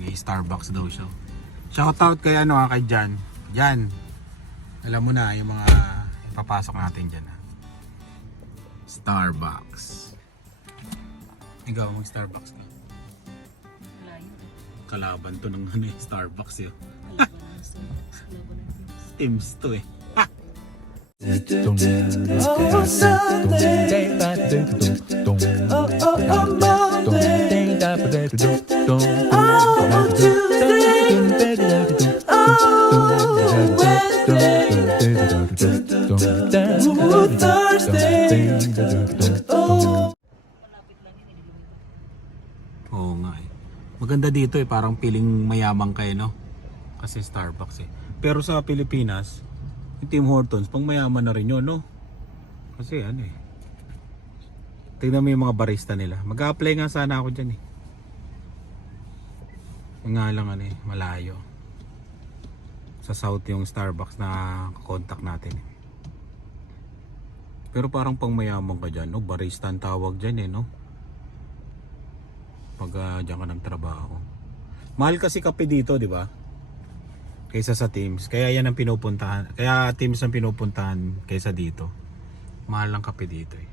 May Starbucks daw siya. Shoutout kay kay Jan. Jan, alam mo na yung mga ipapasok natin dyan. Starbucks. Ikaw, mag-Starbucks ka. Kalaban to ng Starbucks yun. Teams to eh. Oh, Sunday. Oh, Monday. Oh, Tuesday. Oh, Wednesday. Oh, Thursday. Oh. Oo nga eh. Maganda dito eh, parang piling mayamang kayo, no? Kasi Starbucks eh. Pero sa Pilipinas, yung Tim Hortons, pang mayaman na rin yun, no? Kasi tingnan mo yung mga barista nila. Mag-a-apply nga sana ako dyan eh. Yung nga lang malayo. Sa South yung Starbucks na contact natin eh. Pero parang pang mayaman ka dyan, no? Barista ang tawag dyan eh, no? Pag dyan ka nagtrabaho. Mahal kasi kape dito, di ba? Kaysa sa Teams. Kaya yan ang pinupuntahan. Kaya Teams ang pinupuntahan kaysa dito. Mahal lang kape dito eh.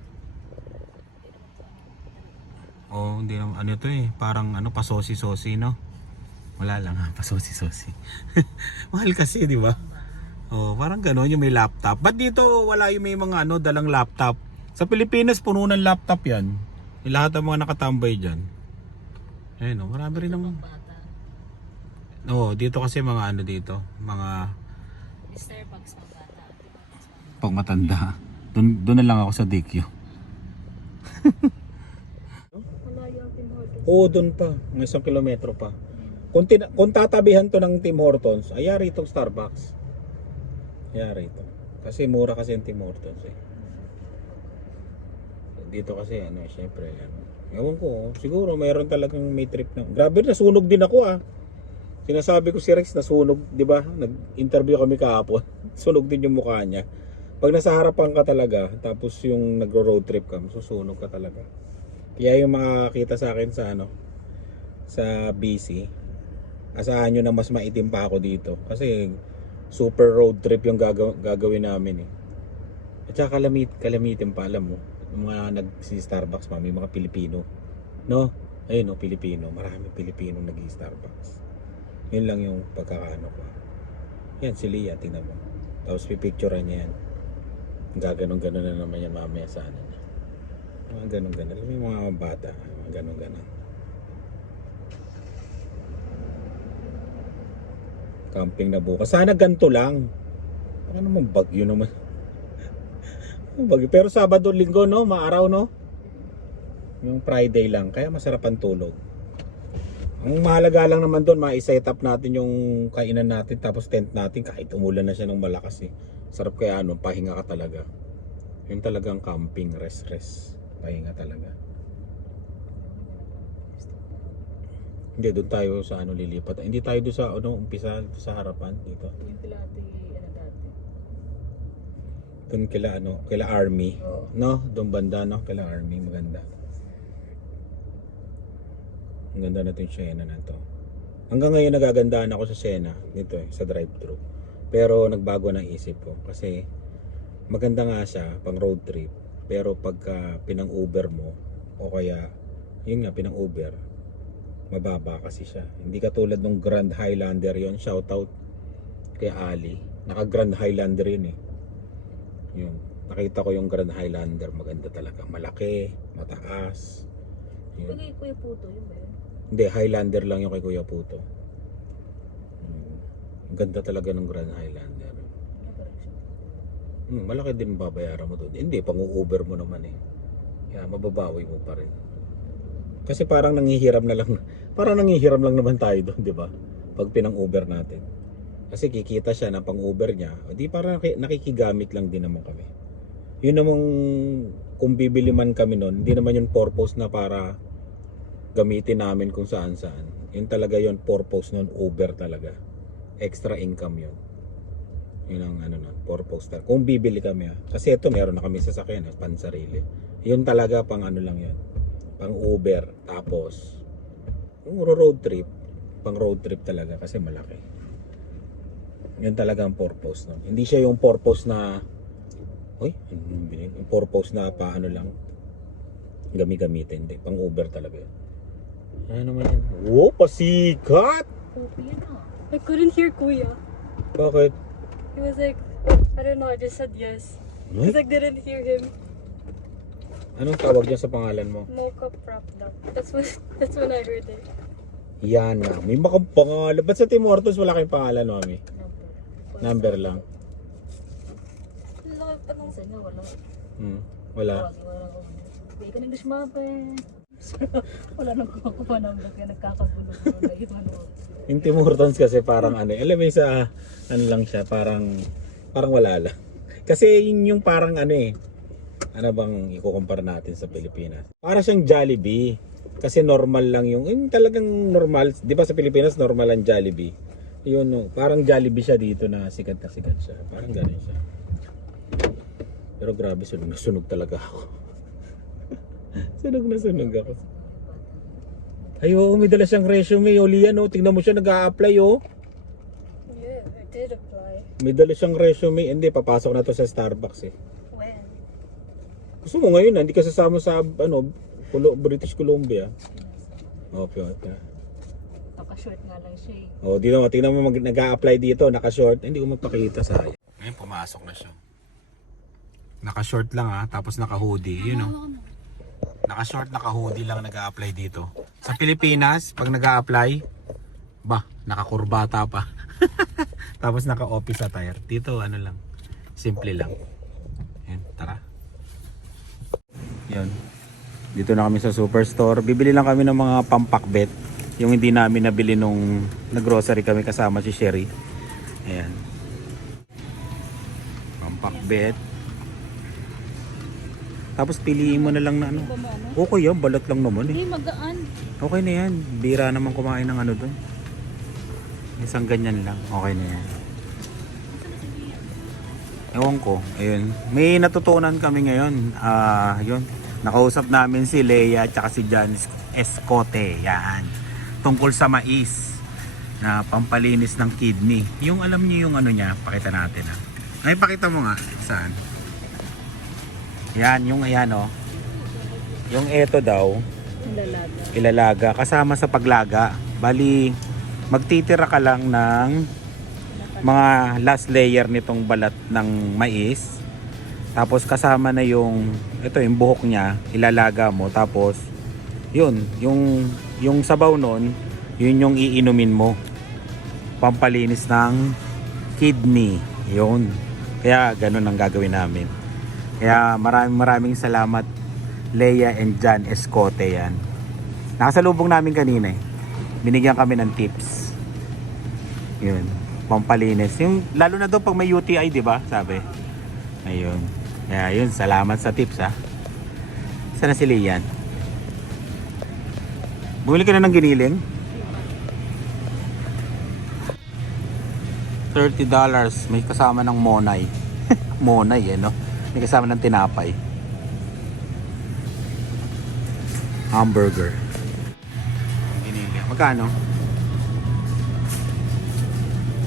Oh, hindi naman to eh. Parang pasosi-sosi, no? Wala lang pasosi-sosi. Mahal kasi, di ba? Oh, parang gano'n yung may laptop. Ba't dito wala yung may mga dalang laptop? Sa Pilipinas puno ng laptop yan. Yung lahat ng mga nakatambay diyan. Ayun, marami rin naman. Oo, dito kasi mga dito, mga Starbucks na bata. pag matanda. Doon na lang ako sa DQ. Oo, doon pa. May 1 kilometro pa. Kung tatabihan to ng Tim Hortons, ayari itong Starbucks. Ayari ito. Kasi mura kasi yung Tim Hortons eh. Dito kasi syempre ewan ko, siguro mayroon talagang may trip na. Grabe, nasunog din ako Sinasabi ko si Rex nasunog, di ba? Nag-interview kami kahapon. Sunog din yung mukha niya. Pag nasa harapan ka talaga, tapos yung nagro-road trip ka, susunog ka talaga. Kaya yung makakita sa akin sa BC, asahan nyo na mas maitim pa ako dito. Kasi super road trip yung gagawin namin eh. At saka kalamitin pa, alam mo. Yung mga nag-Starbucks may mga Pilipino. No? Ayun Pilipino. Maraming Pilipino nag-Starbucks. Yun lang yung pagkakaano ko. Yan, si Lia, tingnan mo. Tapos pipicturean niya yan. Gaganon-ganon na naman yan mamaya sa niya. Mga ganon-ganon. Alam mo yung mga bata. Mga ganon-ganon. Camping na bukas. Sana ganito lang. Ano naman bagyo naman. Bagyo. Pero Sabado, Linggo, no? Maaraw, no? Yung Friday lang. Kaya masarap ang tulog. Ang mahalaga lang naman doon, ma-set up natin yung kainan natin, tapos tent natin kahit umulan na siya ng malakas eh. Sarap kaya pahinga ka talaga. Yung talagang camping, rest. Pahinga talaga. Hindi, doon tayo sa lilipat. Hindi tayo doon sa umpisa dito sa harapan dito. Yung pilate, dati. Doon kila Army, no? Doon banda, no? Kila Army, maganda. Ang ganda na itong Siena na to. Hanggang ngayon nagagandaan ako sa Siena dito sa drive-thru. Pero nagbago ng isip ko kasi maganda nga siya pang road trip. Pero pagka pinang-Uber mo o kaya yun nga pinang-Uber, mababa kasi siya. Hindi katulad ng Grand Highlander yon. Shoutout kay Ali. Naka Grand Highlander yun eh. Yun. Nakita ko yung Grand Highlander, maganda talaga. Malaki, mataas. Yun. Kaya Kuya Puto, yun ba yun? Hindi, Highlander lang yung kay Kuya Puto. Ang ganda talaga ng Grand Highlander. Malaki din babayaran mo doon. Hindi, pang-Uber mo naman eh. Kaya mababawi mo pa rin. Kasi parang nangihiram lang naman tayo doon, di ba? Pag pinang-Uber natin. Kasi kikita siya na pang-Uber niya, di parang nakikigamit lang din naman kami. Yun namang kung bibili man kami noon, hindi naman yun purpose na para gamitin namin kung saan-saan. Yun talaga yun purpose noon, Uber talaga. Extra income yun. Yun ang purpose talaga. Kung bibili kami kasi ito meron na kami sasakyan, pansarili. Yun talaga pang lang yun. Pang Uber. Tapos kung road trip, pang road trip talaga kasi malaki. Yun talaga ang purpose, no? Hindi siya yung purpose na yung purpose na paano lang gami-gamitin, hindi. Pang Uber talaga yun. Ano naman yan? Wow, pasikat! Okay yan ah. I couldn't hear Kuya. Bakit? He was like, I don't know, I just said yes. Ay, Because I didn't hear him. anong tawag dyan sa pangalan mo? Mocha prop daw. That's when I heard it. Yana. May makang pangalan. Ba't sa Tim Hortons wala kayong pangalan, Mami? Number lang. Laki pa nung Minsan nga wala. Wala. Hindi ka English mapa eh. Wala nang kumakuha ng kaya nagkakagulo na yung ano. Yung Tim Hortons kasi parang ano, alam mo yung sa ano lang siya, parang wala lang. Kasi yun yung parang ano eh. Ano bang ikukumpara natin sa Pilipinas? Para siyang Jollibee. Kasi normal lang yung talagang normal. 'Di ba sa Pilipinas normal ang Jollibee? Yun no, parang Jollibee siya dito na sikat siya. Parang gano'n siya. Pero grabe, sunog na sunog talaga ako. sunog na sunog ako. Ay, oo, may dala siyang resume. O, Lian, oh, tingnan mo siya, nag-a-apply, oh. Yeah, I did apply. May dala siyang resume. Hindi, papasok na to sa Starbucks, eh. When? Gusto mo ngayon, hindi ka sasama sa, British Columbia. Okay. Naka-short nga lang siya eh. Oh, di naman, tingnan mo nag-a-apply dito, naka-short. Hindi ko magpakita sa akin. Ngayon, pumasok na siya. Naka-short lang, tapos naka-hoodie, you know. Naka-short, naka-hoodie lang nag-a-apply dito. Sa Pilipinas, pag nag-a-apply, nakakurbata pa. Tapos naka-office attire. Dito, ano lang, simple lang. Yan, tara. Yan. Dito na kami sa superstore. Bibili lang kami ng mga pampakbet. Yung hindi namin nabili nung nag-grocery kami kasama si Sherry. Ayan. Pampakbet. Tapos piliin mo na lang na ano. Okay yan, balat lang naman eh. Hindi magaan. Okay na yan. Bira naman kumain ng ano doon. Isang ganyan lang. Okay na yan. Ewan ko. Ayun. May natutunan kami ngayon. Yun. Nakausap namin si Leia at si Jan Escote. Yan. Tungkol sa mais na pampalinis ng kidney. Yung alam niyo yung ano niya, pakita natin ha. Ay, pakita mo nga. Saan? Yan, yung ayan oh. Yung eto daw, ilalaga. Kasama sa paglaga. Bali, magtitira ka lang ng mga last layer nitong balat ng mais. Tapos kasama na yung, ito yung buhok niya, ilalaga mo. Tapos, yun, yung sabaw nun, yun yung iinumin mo. Pampalinis ng kidney. Yun. Kaya ganun ang gagawin namin. Kaya maraming salamat Leia and Jan Escote yan. Nakasalubong namin kanina eh. Binigyan kami ng tips. Yun, pampalinis. Yung lalo na daw pag may UTI, 'di ba? Sabi. Ayun. Kaya yun, salamat sa tips ha. Sana si Lian. Bumili ka na ng giniling? $30. May kasama ng monay. Monay no? May kasama ng tinapay. Hamburger. Giniling. Magkano?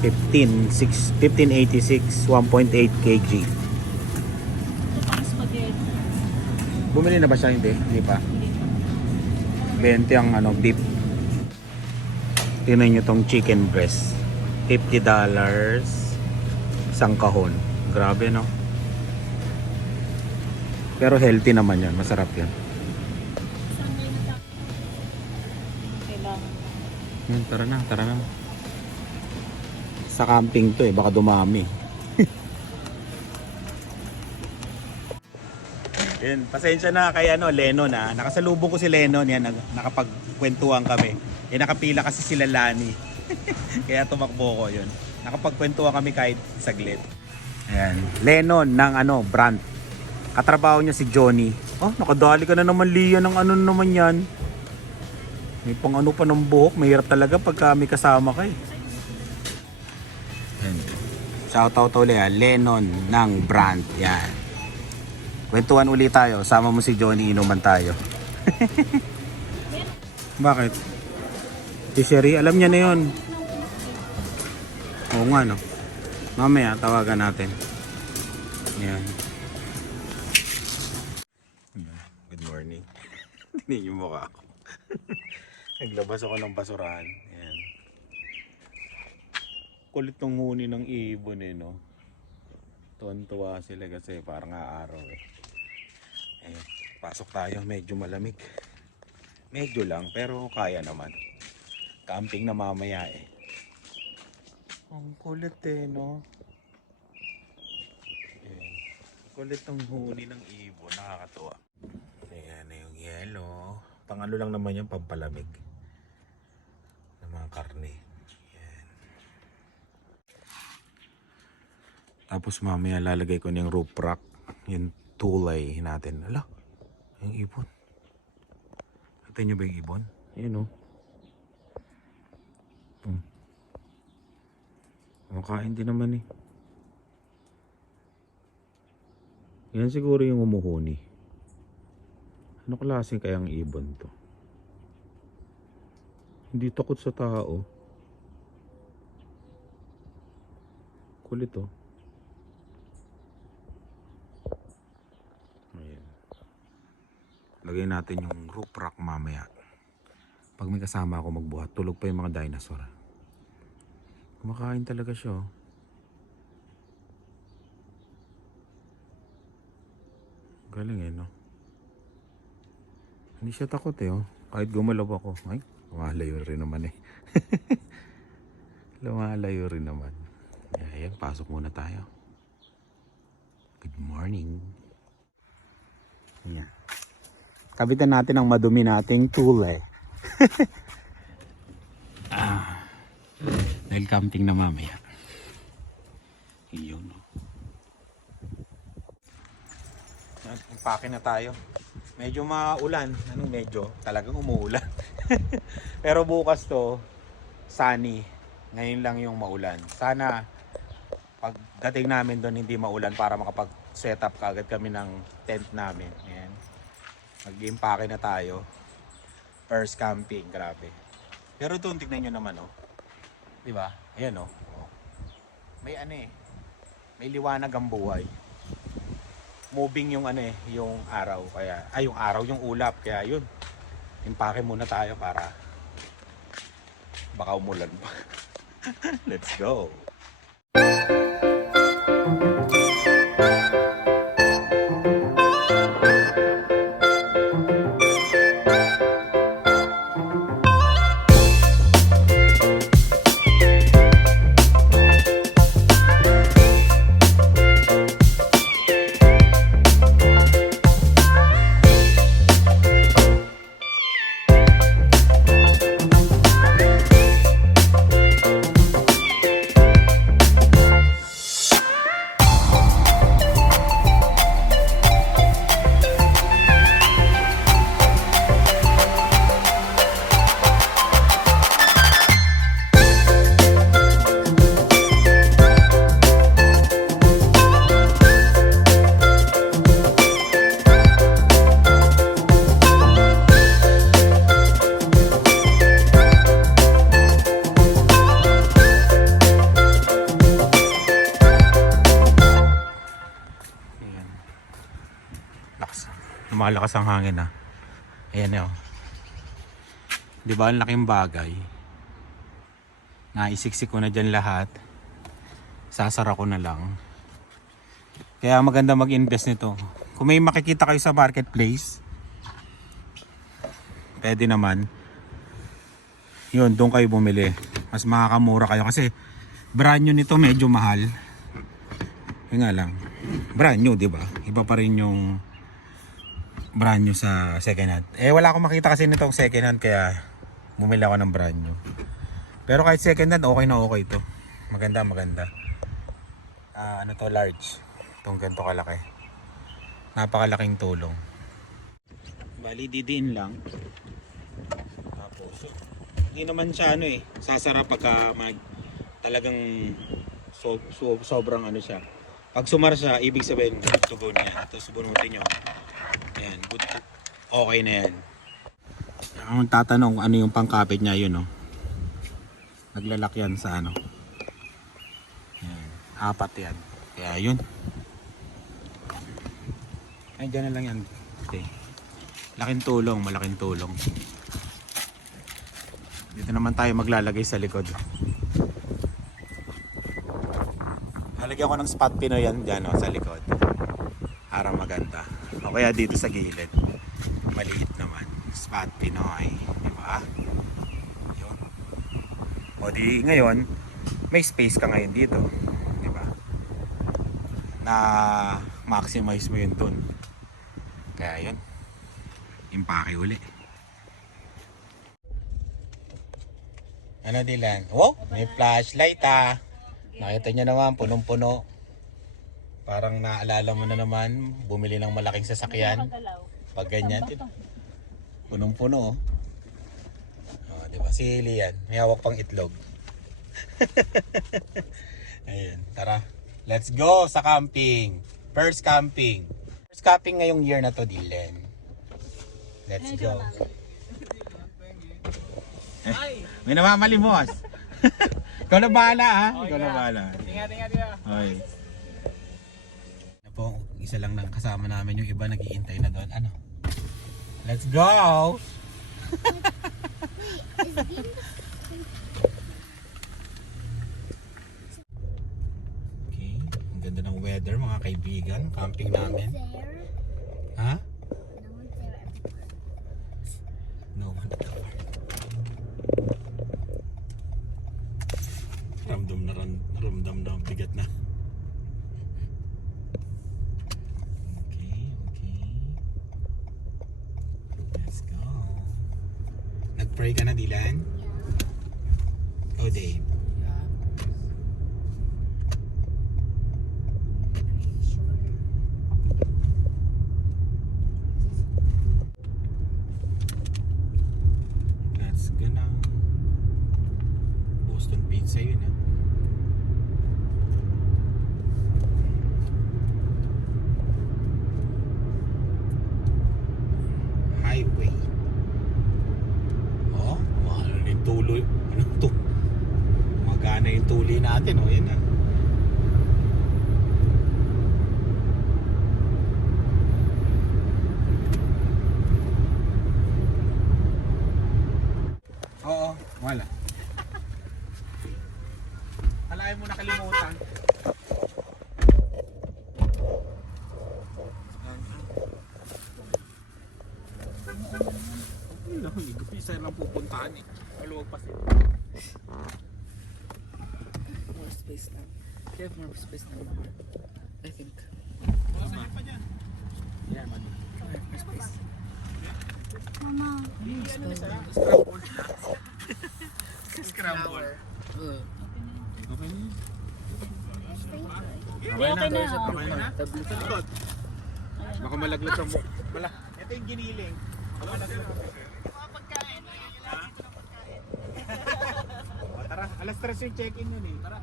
1586, 1.8 kg. Ito pang spaghetti. Bumili na ba siya? Hindi pa. 20 ang beef. Tingnan nyo tong chicken breast. $50. Isang kahon. Grabe no? Pero healthy naman yan. Masarap yan. Yan, tara na. Sa camping to baka dumami. Yan, pasensya na kay Lennon ha. Nakasalubong ko si Lennon yan, nakapagkwentuhan kami. Nakapila kasi sila Lani. Kaya tumakbo ko yun. Nakapagkwentuhan kami kahit saglit. Ayan, Lennon ng brand. Katrabaho niya si Johnny. Oh, nakadali ka na naman Lia ng ano naman yan. May pang pa ng buhok. Mahirap talaga pagka may kasama ka eh. Shoutout ulit Lennon ng brand. Yan. Kwentuhan ulit tayo. Sama mo si Johnny, inuman tayo. Bakit? Si Sherry, alam niya na yun. Oo nga, no? Mamaya, tawagan natin. Yan. Good morning. Hindi niyo mukha ako. Naglabas ako ng basurahan. Yan. Kulit ng huni ng ibon eh, no? Tuwan-tuwa sila kasi parang araw eh. Eh, pasok tayo. Medyo malamig. Medyo lang, pero kaya naman. Camping na mamaya eh. Ang kulit eh, no? Ayan. Kulit ng huni ng ibon. Nakakatuwa. Ayan na yung yellow. Pang-ano lang naman yung pampalamig ng mga karne. Ayan. Tapos mamaya lalagay ko na yung rope rack. Yung tulay natin. Ala, yung ibon. Nakita nyo ba yung ibon? Ayan o. Makain din naman eh. Yan siguro yung umuhuni. Ano klaseng kayang ibon to? Hindi takot sa tao. Kulit oh. Ayan. Lagay natin yung rope rack mamaya. Pag may kasama ako magbuhat, tulog pa yung mga dinosaur. Kumakain talaga siya oh. Galing eh no. Hindi siya takot eh oh. Kahit gumalaw ako. Ay, lumalayo rin naman eh. Lumalayo rin naman. Ayan, pasok muna tayo. Good morning. Ayan. Kabitan natin ang madumi nating tulay. Dahil camping na mamaya. Iyon. Impake na tayo. Medyo maulan. Anong medyo? Talagang umuulan. Pero bukas to, sunny. Ngayon lang yung maulan. Sana pagdating namin doon hindi maulan para makapag-set up kaagad kami ng tent namin. Ayan. Mag-impake na tayo. First camping. Grabe. Pero doon, tignan nyo naman oh. Diba? Ayan oh. May ano eh. May liwanag ang buhay. Moving yung ano eh, yung araw. Kaya, yung araw, yung ulap. Kaya yun. Impake muna tayo para baka umulan pa. Let's go. Lumalakas ang hangin ah. Ayan oh. Di ba ang laking bagay? Naisiksik ko na dyan lahat. Sasara ko na lang. Kaya maganda mag-invest nito. Kung may makikita kayo sa marketplace, pwede naman. Yun, doon kayo bumili. Mas makakamura kayo kasi brand new nito medyo mahal. Yun nga lang. Brand new, di ba? Iba pa rin yung brand new sa second hand. Eh wala akong makita kasi nitong second hand kaya bumili ako ng brand new. Pero kahit second hand okay na okay to. Maganda. Ano to, large. Itong ganito kalaki. Napakalaking tulong. Bali didiin lang. Tapos hindi naman siya ano eh, sasara pagka talagang sobrang ano siya. Pag sumara siya, ibig sabihin tugon niya. Tapos bunutin nyo. Ayan, good. Okay na yan. Ang tatanong kung ano yung pangkapit niya, yun oh. Naglalak yan sa ano. Yan. 4 yan. Kaya yun. Ay, dyan na lang yan. Okay. Malaking tulong. Dito naman tayo maglalagay sa likod. Lalagyan ko ng spot pinoy yan dyan sa likod. Para maganda. O kaya dito sa gilid. Maliit naman. Spot pinoy. Diba? Yun. O di ngayon, may space ka ngayon dito. Diba? Na maximize mo yun dun. Kaya yun. Impake uli. Ano Dylan? Wow, may flashlight Nakita niyo naman, punong-puno. Parang naalala mo na naman, bumili ng malaking sasakyan. Pag ganyan, punong-puno. Oh, di ba? Si Lian, may hawak pang itlog. Ayun, tara. Let's go sa camping. First camping ngayong year na to, Dylan. Let's go. May namamalimos. Ikaw na bahala Ikaw na bahala. Ingat. Okay. Na po, isa lang ng kasama namin, yung iba naghihintay na doon. Ano? Let's go! Okay, ang ganda ng weather mga kaibigan. Camping namin. Ha? No one at the park. Ramdam na bigat na. Okay. Let's go. Nag-pray ka na, Dylan? Oh, Dave. Let's go na. Boston Pizza yun highway. Oh, mahal na yung tuloy. Ano to? Magana yung tuloy natin. Oh, yan Oo, wala. Alayin mo nakalimutan. Isa lang pupuntahan maluwag pa sila. More space now. They have more space now. I think. Saan pa dyan? Yan, man. More space. Scramble na. Scramble. Okay na yun. Okay na. Tablet. Sa likod. Baka malaglag sa mo. Ito yung giniling. Baka malaglag sa mo. Tara, alas 3 yung check-in yun Tara.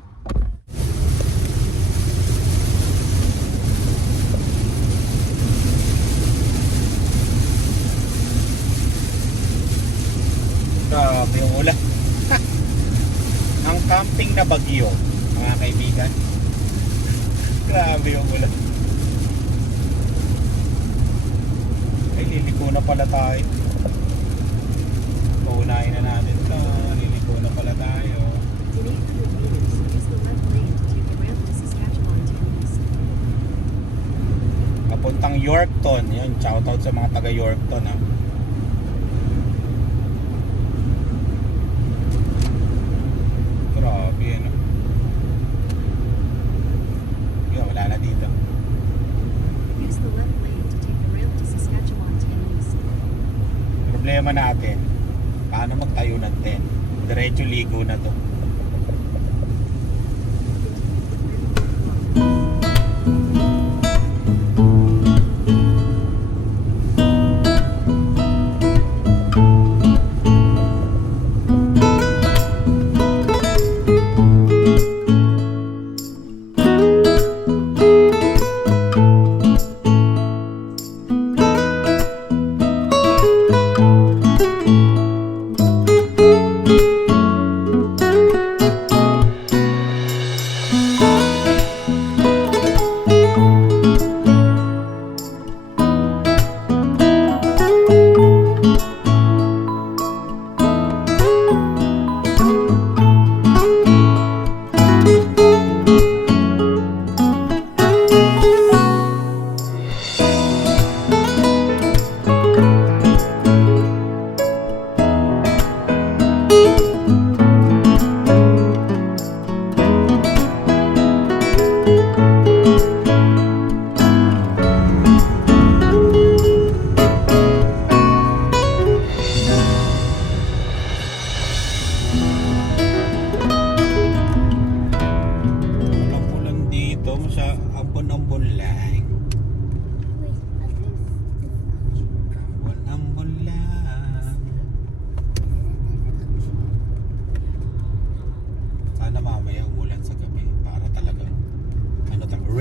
Grabe yung ulan. Ang camping na Bagyo, mga kaibigan. Grabe yung ulan. Ay, liliko na pala tayo. Paunahin na natin ito. Liliko na pala tayo. Papuntang Yorkton. Yun, shoutout sa mga taga Yorkton Grabe wala na dito. Problema natin, paano magtayo ng tent? Diretso ligo na to.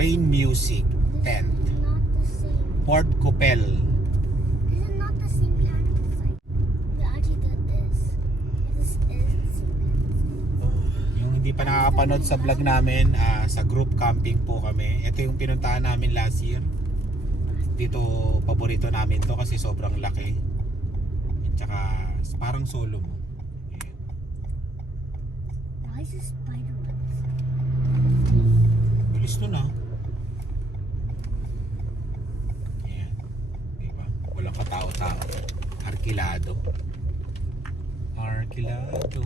Rain Music tent. Not the same. Port Copel. This is not the same kind of site. We actually did this. This is the same. Yung hindi pa nakakapanood sa vlog namin, sa group camping po kami. Ito yung pinuntahan namin last year. Dito, paborito namin to kasi sobrang laki. At saka, parang solo mo. Ayan. Why is this spider webs? Bilis nun ah. Ayan. Diba? Walang katao-tao. Arkilado. Arkilado.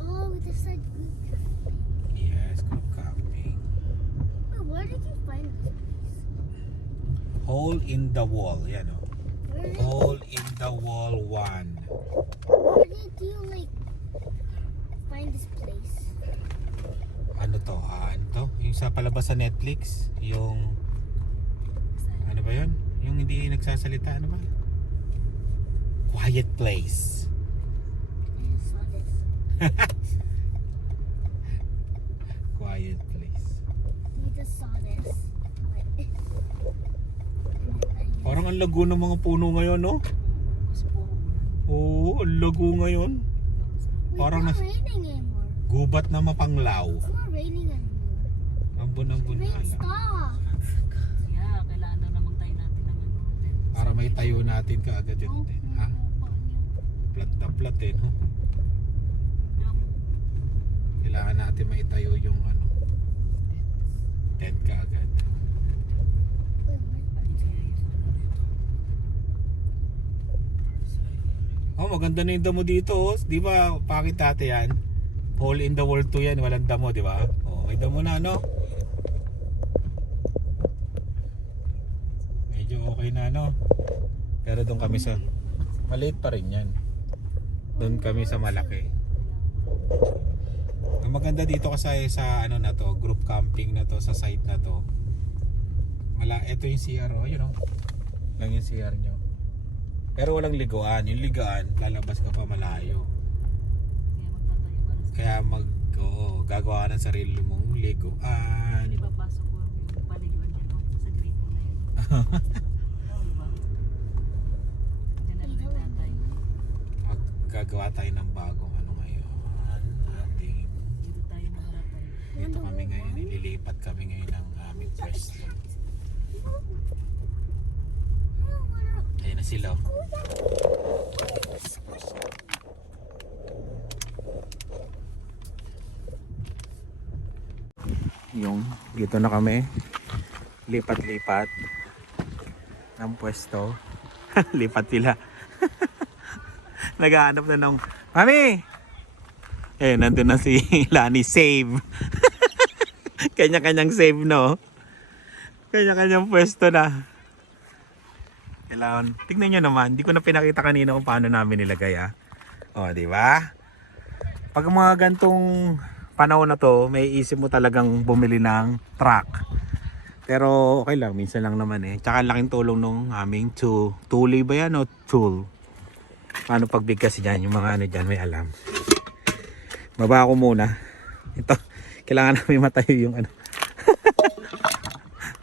Oh, this side group camping. Yes, group camping. Wait, where did you find this place? Hole in the wall. Yan o. Where did, Hole in the wall 1. where did you like find this place? Ano to? Ano to? Yung sa palabas sa Netflix? Yung... Ano ba yun? Yung hindi nagsasalita. Ano ba? Quiet Place. I saw this. Quiet Place. We just saw this. Wait. Parang ang lago ng mga puno ngayon, no? Kasi puro ulan. Oo, ang lago ngayon. Parang It's not nas- raining anymore. Gubat na mapanglaw. It's not raining anymore. Ambon-ambon na Rain lang. stop. Kaya kailangan daw naman tayo natin ng ano. Para may tayo natin kaagad yun. Ha? Plat na plat eh, no? Kailangan natin maitayo yung ano, tent kaagad. Oh, maganda na yung damo dito, oh. Di ba, pakit dati yan? Hole in the wall 2 yan, walang damo, di ba? Oh, may damo na, no? Medyo okay na, no? Pero doon kami sa, maliit pa rin yan. Doon kami sa malaki. Ang maganda dito kasi sa ano na to, group camping na to, sa site na to. Ito yung CR, oh, yun oh. Lang yung CR nyo. Pero walang ligoan. Yung ligoan, lalabas ka pa malayo. Kaya magtatayo ka na. Kaya gagawa ka ng sarili mong ligoan. Hindi ba pasok ko yung paliguan dyan sa grade mo na yun? Oo, diba? Dyan na rin tatay. Maggagawa tayo ng bagong ano ngayon. Ating, Dito tayo magtatay. dito kami ngayon. Ililipat kami ngayon ng aming pwesto. Ayun na sila. Oh. Yung dito na kami. Lipat-lipat ng pwesto. Lipat sila. Naghahanap na ng Mami! Eh, nandun na si Lani. Save. Kanya-kanyang save, no? Kanya-kanyang pwesto na. Kailangan, tignan nyo naman, hindi ko na pinakita kanina kung paano namin nilagay, ah. O, di ba? Pag mga gantong panahon na to, may isip mo talagang bumili ng truck. Pero okay lang, minsan lang naman eh. Tsaka laking tulong nung aming tuli ba yan o tool? Paano pagbigkas dyan, yung mga ano dyan, may alam. Baba ako muna. Ito, kailangan namin matayo yung ano.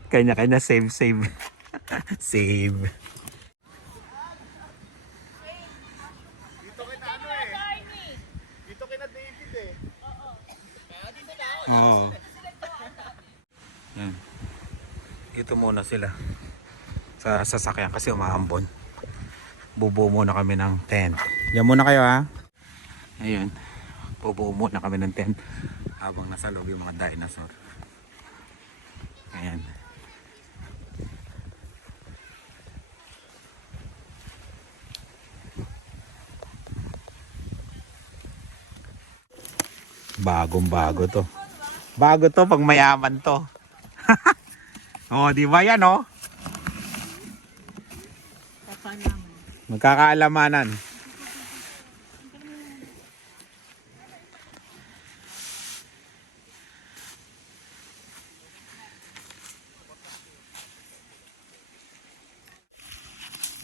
Kanya-kanya, save. Save. Oo. Yan. Ito muna sila sa sasakyan kasi umaambon. Bubuo muna kami ng tent. Diyan muna kayo, ha. Ayun. Bubuo muna kami ng tent habang nasa loob yung mga dinosaur. Ayan. Bagong-bago to. Bago to pag mayaman to. Oh, di ba yan, oh? Magkakaalamanan.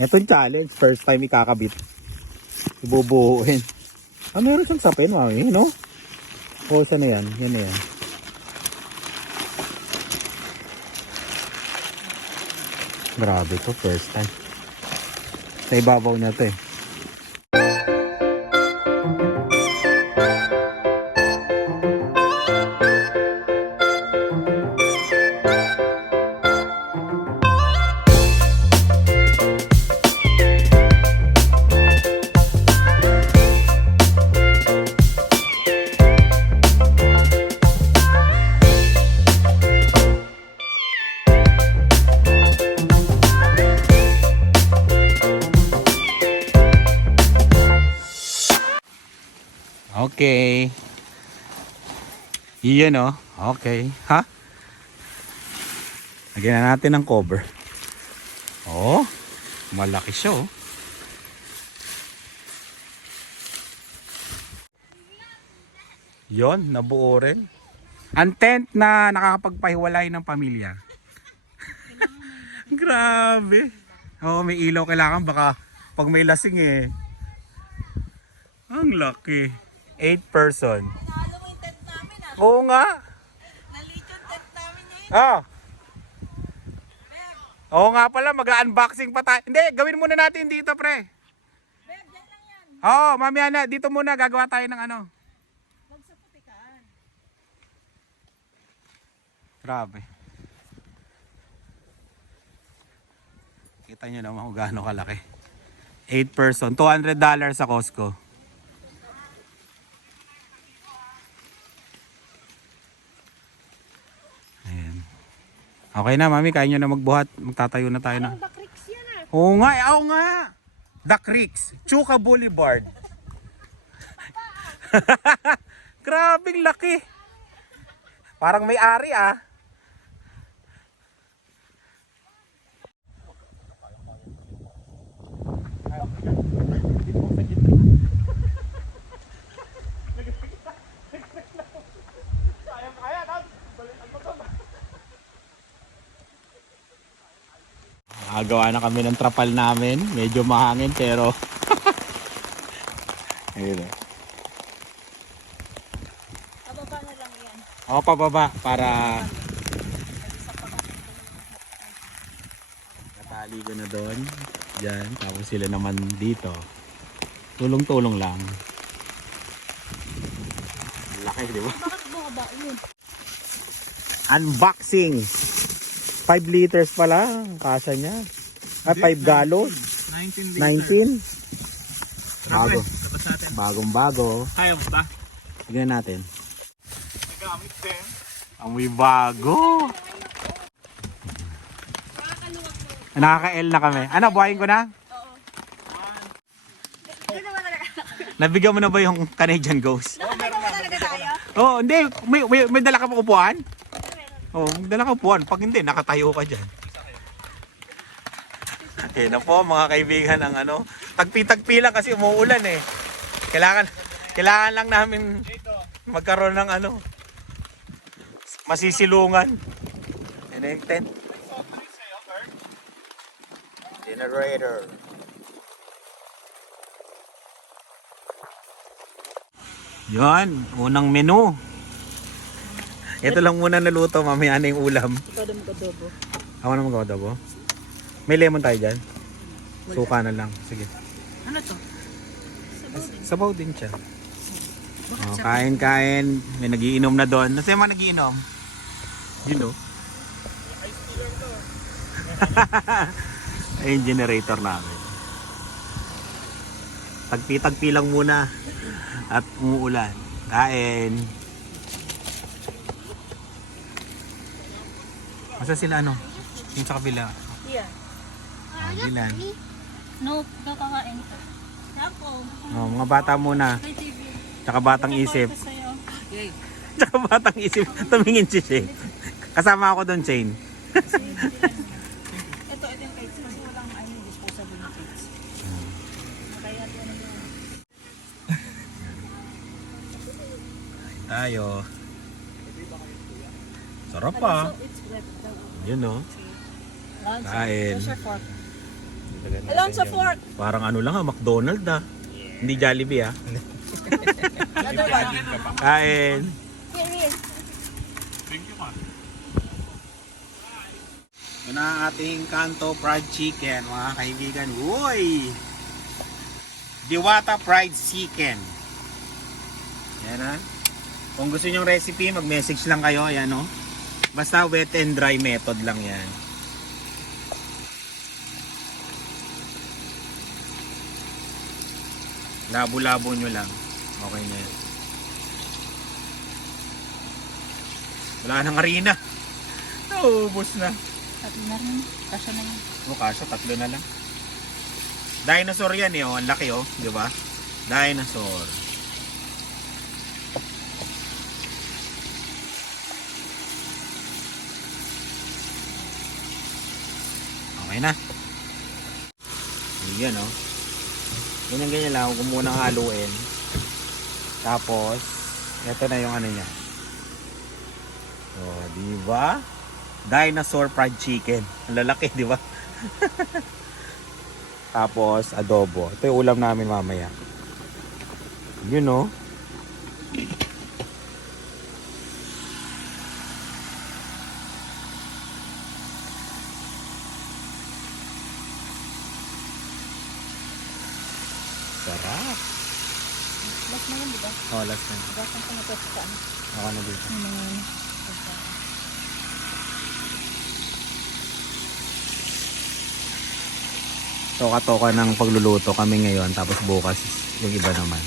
Itong challenge, first time ikakabit. Ibubuuin. Ah, meron siyang sapin, mami, no? Pause ano yan? Yan na yan. Grabe to, first time. Sa ibabaw niya to eh. Okay. Iyan oh. Okay. Ha? Lagyan na natin ng cover. Oh. Malaki siya oh. Yon, nabuo rin. Ang tent na nakakapagpahiwalay ng pamilya. Grabe. Oh, may ilaw kailangan baka pag may lasing eh. Ang laki. 8 person. Nalo mo yung tent namin ah. Oo nga. Nalit yung tent namin ngayon. Ah. Oo nga pala, mag-unboxing pa tayo. Hindi, gawin muna natin dito, pre. Beb, dyan lang yan. Oo, mamaya na. Dito muna, gagawa tayo ng ano. Huwag sa putikan. Grabe. Kita nyo naman kung gaano kalaki. 8 person, $200 sa Costco. Ayan. Okay na, mami, kaya nyo na magbuhat. Magtatayo na tayo na. Duck Creeks yan ah. Oo nga, oo nga. The Creeks, Chuka Boulevard. Grabing laki. Parang may ari ah. Gawa na kami ng trapal namin. Medyo mahangin pero ayun o. Pababa na lang yan. O, pababa para natali ko na doon. Diyan. Tapos sila naman dito. Tulong-tulong lang. Laki, di ba? Bakit bumaba yun? Unboxing. 5 liters pala ang kasa niya. Ay, 5 gallon. 19. Bago. Bagong bago. Kaya mo ba? Tignan natin. Nagamit din. Amoy bago. Nakaka-L na kami. Ano, buhayin ko na? Nabigyan mo na ba yung Canadian Ghost? Oo, hindi. May dala ka pa upuan? Oo, may dala ka upuan. Pag hindi, nakatayo ka dyan. Okay na po mga kaibigan ang ano. Tagpi-tagpi lang kasi umuulan eh. Kailangan lang namin magkaroon ng ano. Masisilungan. Yan na yung tent. Generator. Yan, unang menu. Ito lang muna naluto, mamaya na yung ulam. Ikaw na mag-adobo. Ako na mag-adobo. May lemon tayo dyan? Suka na lang. Sige. Ano to? Sabaw din siya. Oh, kain. May nagiinom na doon. Nasa yung mga nagiinom? You know. Ay, yung generator namin. Tagpi-tagpi lang muna. At umuulan. Kain. Masa sila ano? Yung sa kabila. Yeah. Ilan? No, kakakain ko. Ako. Oh, mga bata muna. May TV. Tsaka batang isip. Sa'yo. Yay. Tsaka batang isip. Tumingin si Shane. Kasama ako doon, Shane. Ito yung kites. Kasi walang disposable na kites. Kaya ito na yung... Tayo. Sarap pa. It's wet daw. Yun o. Kain. Where's your fork? Alon sa fork! Parang ano lang McDonald's ah. Hindi Jollibee ah. Kain. Thank you, ma. Yun ang ating Kanto Fried Chicken, mga kaibigan. Uy! Diwata Fried Chicken. Yan ha. Kung gusto nyong recipe, mag-message lang kayo. Ayan o. Basta wet and dry method lang yan. Labo-labo nyo lang. Okay na yan. Wala nang harina. Naubos na. At na rin. Kasya na yun. Kasya, 3 na lang. Dinosaur yan eh, oh. Ang laki oh, di ba? Dinosaur. Okay na. Yan oh. Ganyan lang, kung muna haluin. Tapos, ito na yung ano niya. Oh, di ba? Dinosaur fried chicken. Ang lalaki, di ba? Tapos adobo. Ito yung ulam namin mamaya. Yun oh. Sarap. Last na yun, di ba? Oh, last na. Gasan ko na ito sa ano. Ako na dito. Yung mga Toka-toka ng pagluluto kami ngayon. Tapos bukas yung iba naman.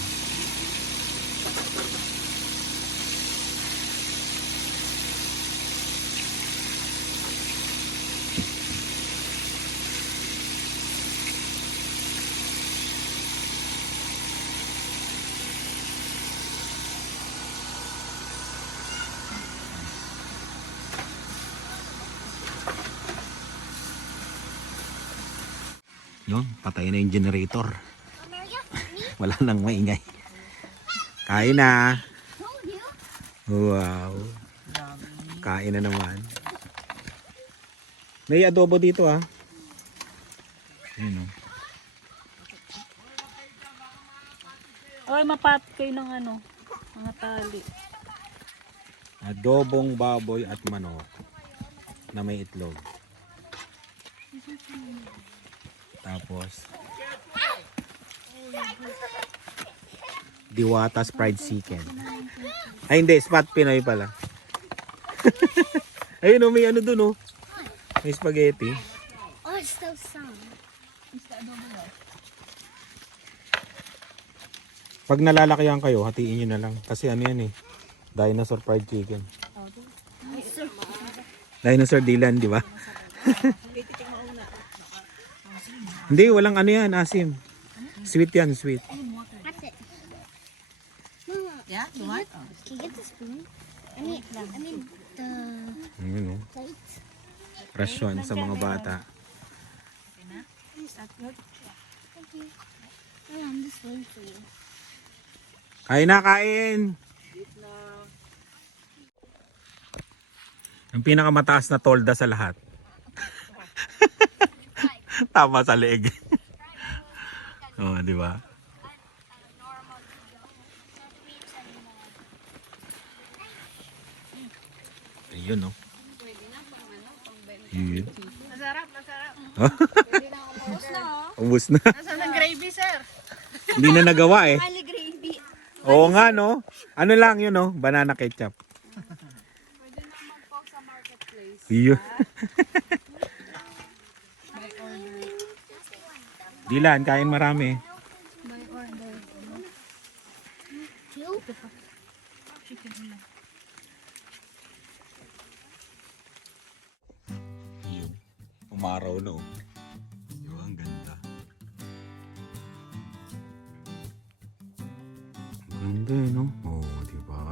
Yun, patay na yung generator. Wala nang maingay. Kain na. Wow. Kain na naman. May adobo dito ah. Yun oh. Ay, mapat kayo ng ano. Mga tali. Adobong baboy at manok na may itlog. Tapos Diwata's fried chicken. Ay hindi, Spot Pinoy pala. Ayun oh, may ano dun oh. May spaghetti. Oh, it's still some. Pag nalalakayan kayo, hatiin nyo na lang. Kasi ano yan eh, dinosaur fried chicken. Dinosaur Dylan, di ba? Hindi, walang ano yan, asim. Sweet yan, sweet. That's it. Mama, Yeah, you want? can you get the spoon? I mean the Ayun oh. plate. Fresh yun sa mga bata. Thank you. I'm just waiting for you. Kain na, kain! Ang pinakamataas na tolda sa lahat. Tama sa leeg. Oh, di ba? Ayun, no? Yun. Masarap, masarap. Ubus na. Nasaan ang gravy, sir? Hindi na nagawa eh. Ali gravy. Oo nga, no? Ano lang yun, no? Banana ketchup. Pwede naman po sa marketplace. Yun. Dilan, kain marami. By order. Two? Yun. Umaraw na oh. Diba, ang ganda. Ang ganda no? Oo, oh, diba?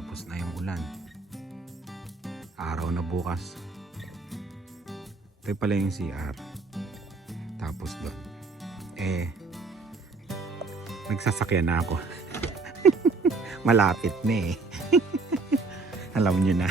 Tapos na yung ulan. Araw na bukas. Ito pala yung CR. Tapos doon. Nagsasakyan na ako. Malapit na eh. Alam nyo na.